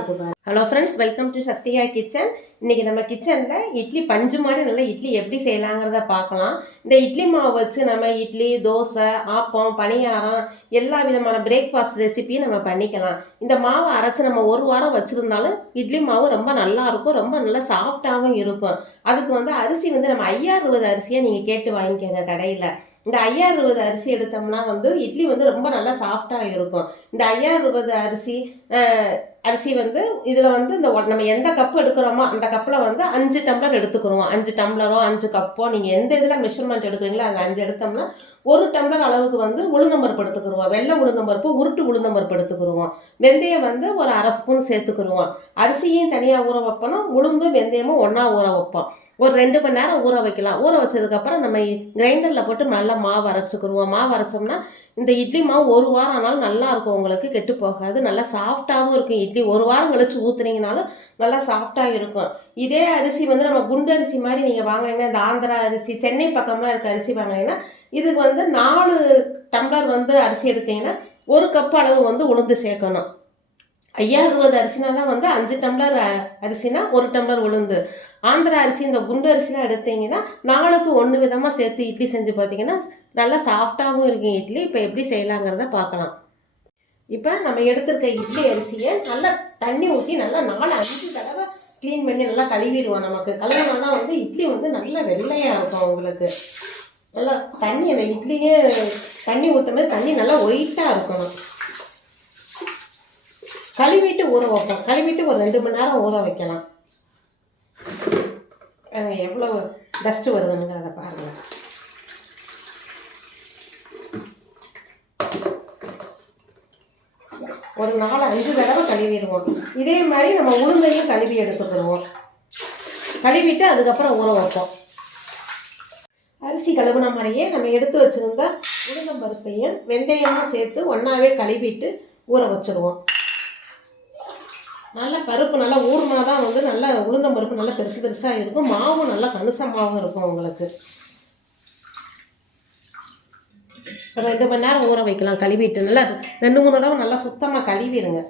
இருக்கு பாரு hello friends welcome to சஸ்டிகா கிச்சன் இன்னைக்கு நம்ம கிச்சனில் இட்லி பஞ்சு மாதிரி நல்லா இட்லி எப்படி செய்யலாங்கிறத பார்க்கலாம். இந்த இட்லி மாவு வச்சு நம்ம இட்லி தோசை ஆப்பம் பணியாரம் எல்லா விதமான பிரேக்ஃபாஸ்ட் ரெசிபியும் நம்ம பண்ணிக்கலாம். இந்த மாவை அரைச்சி நம்ம ஒரு வாரம் வச்சுருந்தாலும் இட்லி மாவு ரொம்ப நல்லா இருக்கும் ரொம்ப நல்லா சாஃப்டாகவும் இருக்கும். அதுக்கு வந்து அரிசி வந்து நம்ம ஐயா இருபது அரிசியை நீங்கள் கேட்டு வாங்கிக்கோங்க கடையில். இந்த ஐயா இருபது அரிசி எடுத்தோம்னா வந்து இட்லி வந்து ரொம்ப நல்லா சாஃப்டாக இருக்கும். இந்த ஐயா இருபது அரிசி அரிசி வந்து இதில் வந்து இந்த ஒ- நம்ம எந்த கப்பு எடுக்கிறோமோ அந்த கப்பில் வந்து அஞ்சு டம்ளர் எடுத்துக்கிறோம். அஞ்சு டம்ளரோ அஞ்சு கப்போ நீங்கள் எந்த இதில் மெஷர்மெண்ட் எடுக்கிறீங்களோ அந்த அஞ்சு எடுத்தோம்னா ஒரு டம்ளர் அளவுக்கு வந்து உளுந்தம்பருப்பு எடுத்துக்கிடுவோம் வெள்ளை உளுந்தம்பருப்பு உருட்டு உளுந்தம்பருப்பு எடுத்துக்கிடுவோம் வெந்தயம் வந்து ஒரு அரை ஸ்பூன் சேர்த்துக்கிடுவோம் அரிசியும் தனியாக ஊற வைப்போம் உளுந்தும் வெந்தயமும் ஒன்றா ஊற வைப்போம். ஒரு ரெண்டு மணி நேரம் ஊற வைக்கலாம். ஊற வச்சதுக்கப்புறம் நம்ம கிரைண்டரில் போட்டு நல்லா மாவு அரைச்சிக்கிடுவோம் மாவு அரைச்சோம்னா இந்த இட்லி மாவு ஒரு வாரம் ஆனாலும் நல்லா இருக்கும். உங்களுக்கு கெட்டு போகாது. நல்லா சாஃப்டாகவும் இருக்கும். இட்லி ஒரு வாரம் கழிச்சு ஊற்றுனீங்கனாலும் நல்லா சாஃப்டாக இருக்கும். இதே அரிசி வந்து நம்ம குண்டு அரிசி மாதிரி நீங்கள் வாங்கினீங்கன்னா இந்த ஆந்திரா அரிசி சென்னை பக்கம்லாம் இருக்க அரிசி வாங்கினீங்கன்னா இதுக்கு வந்து நாலு டம்ளர் வந்து அரிசி எடுத்தீங்கன்னா ஒரு கப் அளவு வந்து உளுந்து சேர்க்கணும். ஐயா அறுபது அரிசினா தான் வந்து அஞ்சு டம்ளர் அரிசினா ஒரு டம்ளர் உளுந்து. ஆந்திரா அரிசி இந்த குண்டு அரிசிலாம் எடுத்தீங்கன்னா நாளுக்கு ஒன்று விதமாக சேர்த்து இட்லி செஞ்சு பார்த்தீங்கன்னா நல்லா சாஃப்டாகவும் இருக்கும் இட்லி. இப்போ எப்படி செய்யலாங்கிறத பார்க்கலாம் இப்போ நம்ம எடுத்திருக்க இட்லி அரிசியை நல்லா தண்ணி ஊற்றி நல்லா நாலு அஞ்சு தடவை க்ளீன் பண்ணி நல்லா கழுவிடுவோம் நமக்கு. கழுவினா தான் வந்து இட்லி வந்து நல்லா வெள்ளையாக இருக்கும் உங்களுக்கு. நல்லா தண்ணி அந்த இட்லியே தண்ணி ஊற்றும் போது தண்ணி நல்லா ஒயிட்டாக இருக்கணும். கழுவிட்டு ஊற வைப்போம். கழுவிட்டு ஒரு ரெண்டு மணி நேரம் ஊற வைக்கலாம். அது எவ்வளோ டஸ்ட்டு வருதுங்கிறத பாருங்கள் ஒரு நாலு அஞ்சு தடவை கழுவிடுவோம். இதே மாதிரி நம்ம உளுந்தையும் கழுவி எடுத்துக்கிடுவோம். கழுவிட்டு அதுக்கப்புறம் ஊற வைப்போம். அரிசி கழுவுன மாதிரியே நம்ம எடுத்து வச்சுருந்தா உளுந்தம்பருப்பையும் வெந்தயமும் சேர்த்து ஒன்றாவே கழுவிட்டு ஊற வச்சுருவோம். நல்ல பருப்பு நல்லா ஊறுனா தான் வந்து நல்லா உளுந்தம் பருப்பு நல்லா பெருசு பெருசாக இருக்கும். மாவும் நல்லா கணுசமாகவும் இருக்கும் உங்களுக்கு. ரெண்டு மணி நேரம் ஊற வைக்கலாம் கழுவிட்டு. நல்லா ரெண்டு மூணு தடவை நல்லா சுத்தமாக கழுவிடுங்க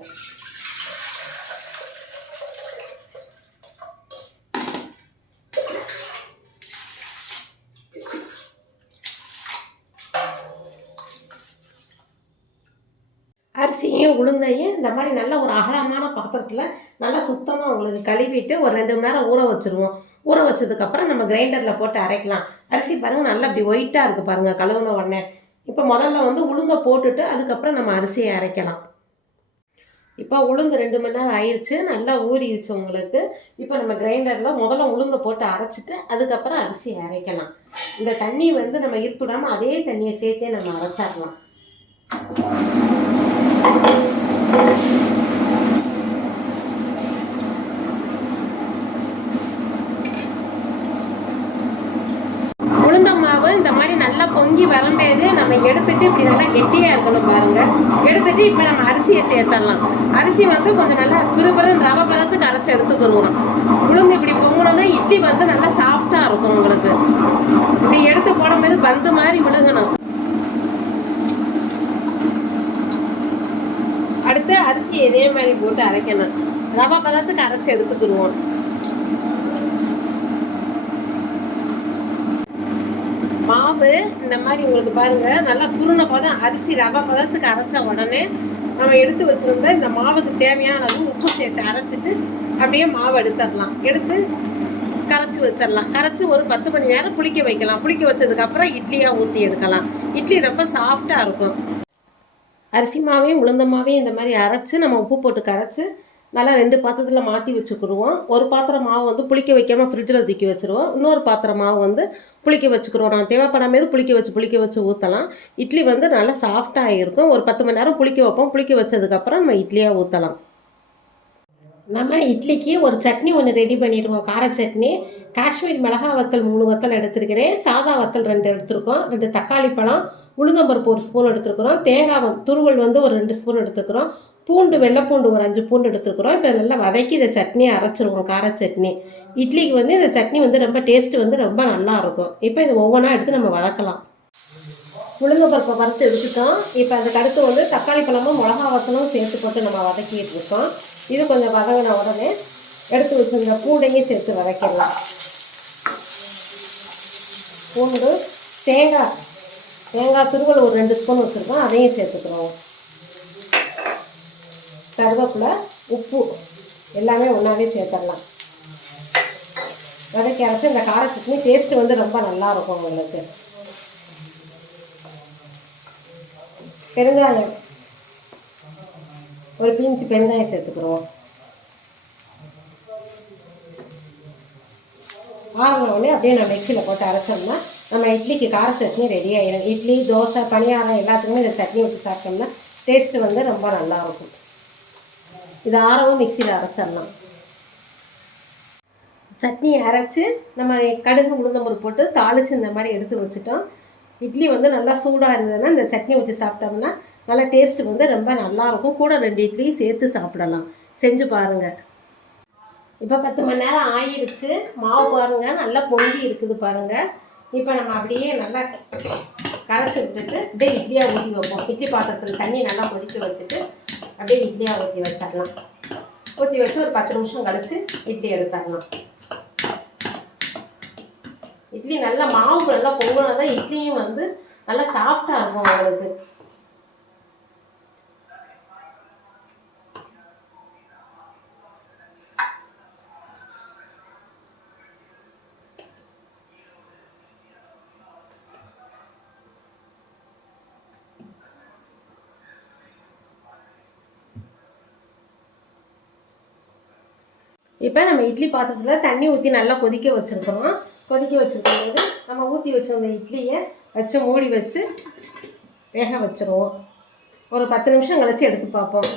அரிசியும் உளுந்தையும் இந்த மாதிரி நல்ல ஒரு அகலமான பாத்திரத்தில் நல்லா சுத்தமாக உங்களுக்கு கழுவிட்டு ஒரு ரெண்டு மணி நேரம் ஊற வச்சுருவோம். ஊற வச்சதுக்கப்புறம் நம்ம கிரைண்டரில் போட்டு அரைக்கலாம். அரிசி பாருங்கள் நல்லா அப்படி ஒயிட்டாக இருக்குது பாருங்கள் கழுவுன உடனே. இப்போ முதல்ல வந்து உளுந்தை போட்டுட்டு அதுக்கப்புறம் நம்ம அரிசியை அரைக்கலாம். இப்போ உளுந்து ரெண்டு மணி நேரம் ஆயிடுச்சு நல்லா ஊறிடுச்சு உங்களுக்கு. இப்போ நம்ம கிரைண்டரில் முதல்ல உளுந்தை போட்டு அரைச்சிட்டு அதுக்கப்புறம் அரிசி அரைக்கலாம். இந்த தண்ணி வந்து நம்ம இருத்துடாமல் அதே தண்ணியை சேர்த்தே நம்ம அரைச்சிடலாம் உளுந்த மாவு இந்த மாதிரி நல்லா பொங்கி வரும்போது நம்ம எடுத்துட்டு இப்படி நல்லா கெட்டியாக இருக்கணும் பாருங்க. எடுத்துட்டு இப்போ நம்ம அரிசியை சேர்த்துடலாம் அரிசி வந்து கொஞ்சம் நல்லா பிறுபிறுன்னு ரவை பதத்துக்கு அரைச்சி எடுத்துக்கிடுவோம் உளுந்து இப்படி பொங்கணும்னா இட்லி வந்து நல்லா சாஃப்டாக இருக்கும் உங்களுக்கு. இப்படி எடுத்து போடும்போது பந்து மாதிரி விழுகணும். அடுத்து அரிசி இதே மாதிரி போட்டு அரைக்கணும். ரவை பதத்துக்கு அரைச்சி எடுத்துக்கிடுவோம் மாவு இந்த மாதிரி உங்களுக்கு பாருங்க நல்லா குருணை பதம் அரிசி ரவை பதத்துக்கு அரைச்ச உடனே நம்ம எடுத்து வச்சுருந்தா இந்த மாவுக்கு தேவையான அளவு உப்பு சேர்த்து அரைச்சிட்டு அப்படியே மாவு எடுத்துடலாம். எடுத்து கரைச்சி வச்சிடலாம். கரைச்சி ஒரு பத்து மணி நேரம் புளிக்க வைக்கலாம். புளிக்க வச்சதுக்கப்புறம் இட்லியாக ஊற்றி எடுக்கலாம். இட்லி ரொம்ப சாஃப்டாக இருக்கும். அரிசி மாவையும் உளுந்த மாவையும் இந்த மாதிரி அரைச்சி நம்ம உப்பு போட்டு கரைச்சி நல்லா ரெண்டு பாத்திரத்தில் மாற்றி வச்சுக்கிடுவோம். ஒரு பாத்திரம் மாவு வந்து புளிக்க வைக்காமல் ஃப்ரிட்ஜில் தூக்கி வச்சுருவோம். இன்னொரு பாத்திரம் மாவு வந்து புளிக்க வச்சுக்கிறோம் நான் தேவைப்படாம மீது புளிக்க வச்சு புளிக்க வச்சு ஊற்றலாம் இட்லி வந்து நல்லா சாஃப்டாக இருக்கும். ஒரு பத்து மணி நேரம் புளிக்க வைப்போம். புளிக்க வச்சதுக்கப்புறம் நம்ம இட்லியாக ஊற்றலாம் நம்ம இட்லிக்கு ஒரு சட்னி ஒன்று ரெடி பண்ணிடுவோம். கார சட்னி காஷ்மீர் மிளகா வத்தல் மூணு வத்தல் எடுத்துருக்கிறேன். சாதா வத்தல் ரெண்டு எடுத்திருக்கோம். ரெண்டு தக்காளி பழம் உளுந்தம்பருப்பு ஒரு ஸ்பூன் எடுத்துருக்குறோம். தேங்காய் துருவல் வந்து ஒரு ரெண்டு ஸ்பூன் எடுத்துக்கிறோம் பூண்டு வெள்ளை பூண்டு ஒரு அஞ்சு பூண்டு எடுத்துருக்குறோம். இப்போ நல்லா வதக்கி இந்த சட்னியை அரைச்சிருவோம் கார சட்னி. இட்லிக்கு வந்து இந்த சட்னி வந்து ரொம்ப டேஸ்ட் வந்து ரொம்ப நல்லா இருக்கும். இப்போ இது ஒவ்வொன்றா எடுத்து நம்ம வதக்கலாம். உளுந்தம்பருப்பை வறுத்து எடுத்துட்டோம். இப்போ அதுக்கு அடுத்து வந்து தக்காளி பழமும் மிளகா வத்தலும் சேர்த்து போட்டு நம்ம வதக்கிட்டு இருக்கோம். இது கொஞ்சம் வதங்கின உடனே எடுத்து வச்சிருந்த பூண்டையும் சேர்த்து வதக்கிடலாம். பூண்டு தேங்காய். தேங்காய் துருவல் ஒரு ரெண்டு ஸ்பூன் வச்சுருக்கோம். அதையும் சேர்த்துக்கிறோம். கருவேப்பிலை உப்பு எல்லாமே ஒன்றாவே சேர்த்துடலாம். வதக்கி அரைச்சி இந்த கார சட்னி டேஸ்ட் வந்து ரொம்ப நல்லா இருக்கும் உங்களுக்கு. பெருங்காயம். ஒரு பிஞ்சு பெருங்காயம் சேர்த்துக்கிறோம். ஆறின உடனே அப்படியே நம்ம மிக்சியில் போட்டு அரைச்சோம்னா நம்ம இட்லிக்கு கார சட்னி ரெடி ஆகிடும் இட்லி தோசை பணியாரம் எல்லாத்துக்குமே இந்த சட்னி வச்சு சாப்பிட்டோம்னா டேஸ்ட்டு வந்து ரொம்ப நல்லாயிருக்கும் இது ஆறவும் மிக்சியில் அரைச்சிடலாம். சட்னி அரைச்சி நம்ம கடுகு உளுந்தம்பருப்பு போட்டு தாளித்து இந்த மாதிரி எடுத்து வச்சுட்டோம். இட்லி வந்து நல்லா சூடாக இருந்ததுன்னா இந்த சட்னி ஊற்றி சாப்பிட்டோம்னா நல்லா டேஸ்ட்டு வந்து ரொம்ப நல்லாயிருக்கும் கூட ரெண்டு இட்லியும் சேர்த்து சாப்பிடலாம். செஞ்சு பாருங்கள் இப்போ பத்து மணி நேரம் ஆயிடுச்சு மாவு பாருங்கள் நல்லா பொங்கி இருக்குது பாருங்கள் இப்போ நம்ம அப்படியே நல்லா கரைச்சி விட்டுட்டு அப்படியே இட்லியாக ஊற்றி வைப்போம். இட்லி பாத்திரத்தில் தண்ணி நல்லா கொதிக்க வச்சுட்டு அப்படியே இட்லியாக ஊற்றி வச்சிடலாம். ஊற்றி வச்சு ஒரு பத்து நிமிஷம் கழிச்சு இட்லி எடுத்துடலாம். இட்லி நல்லா மாவு நல்லா பொங்கினா தான் இட்லியும் வந்து நல்லா சாஃப்டாக இருக்கும் உங்களுக்கு இப்போ நம்ம இட்லி பாத்திரத்தில் தண்ணி ஊற்றி நல்லா கொதிக்க வச்சுருக்கிறோம். கொதிக்க வச்சுருக்கும் போது நம்ம ஊற்றி வச்சிருந்த இட்லியை வச்சு மூடி வச்சு வேக வச்சுருவோம். ஒரு பத்து நிமிஷம் கழிச்சு எடுத்து பார்ப்போம்.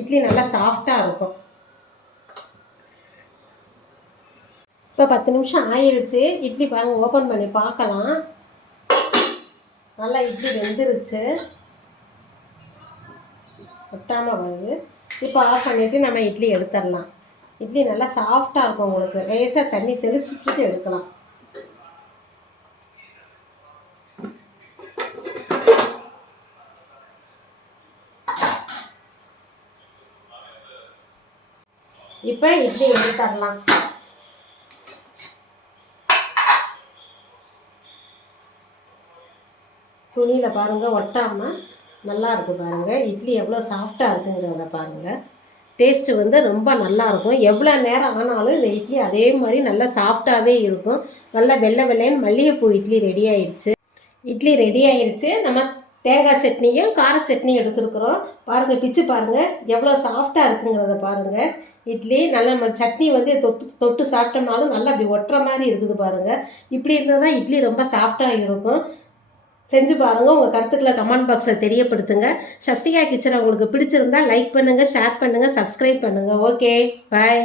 இட்லி நல்லா சாஃப்டாக இருக்கும். இப்போ பத்து நிமிஷம் ஆயிருச்சு. இட்லி பாருங்கள் ஓப்பன் பண்ணி பார்க்கலாம். நல்லா இட்லி வெந்துருச்சு. ஒட்டாமல் வருது. இப்போ ஆஃப் பண்ணிவிட்டு நம்ம இட்லி எடுத்துடலாம். இட்லி நல்லா சாஃப்டாக இருக்கும் உங்களுக்கு. லேசாக தண்ணி தெளிச்சுட்டு எடுக்கலாம். இப்போ இட்லி எடுத்துடலாம் துணியில் பாருங்கள் ஒட்டாமல் நல்லா இருக்குது பாருங்கள் இட்லி எவ்வளோ சாஃப்டாக இருக்குங்கிறத பாருங்கள் டேஸ்ட்டு வந்து ரொம்ப நல்லாயிருக்கும் எவ்வளோ நேரம் ஆனாலும் இந்த இட்லி அதே மாதிரி நல்லா சாஃப்டாகவே இருக்கும். நல்லா வெள்ளை வெள்ளைன்னு மல்லிகைப்பூ இட்லி ரெடி ஆயிடுச்சு இட்லி ரெடி ஆயிடுச்சு நம்ம தேங்காய் சட்னியும் கார சட்னியும் எடுத்துருக்குறோம். பாருங்கள் பிச்சு பாருங்கள் எவ்வளோ சாஃப்டாக இருக்குங்கிறத பாருங்கள் இட்லி நல்லா நம்ம சட்னி வந்து தொட்டு தொட்டு சாப்பிட்டோம்னாலும் நல்லா அப்படி ஒட்டுற மாதிரி இருக்குது பாருங்கள் இப்படி இருந்தால் தான் இட்லி ரொம்ப சாஃப்டாக இருக்கும். செஞ்சு பாருங்கள் உங்கள் கருத்துக்களை கமெண்ட் பாக்ஸில் தெரியப்படுத்துங்க. ஷஸ்டிகா கிச்சனை உங்களுக்கு பிடிச்சிருந்தா லைக் பண்ணுங்கள் ஷேர் பண்ணுங்கள் சப்ஸ்கிரைப் பண்ணுங்கள் ஓகே பாய்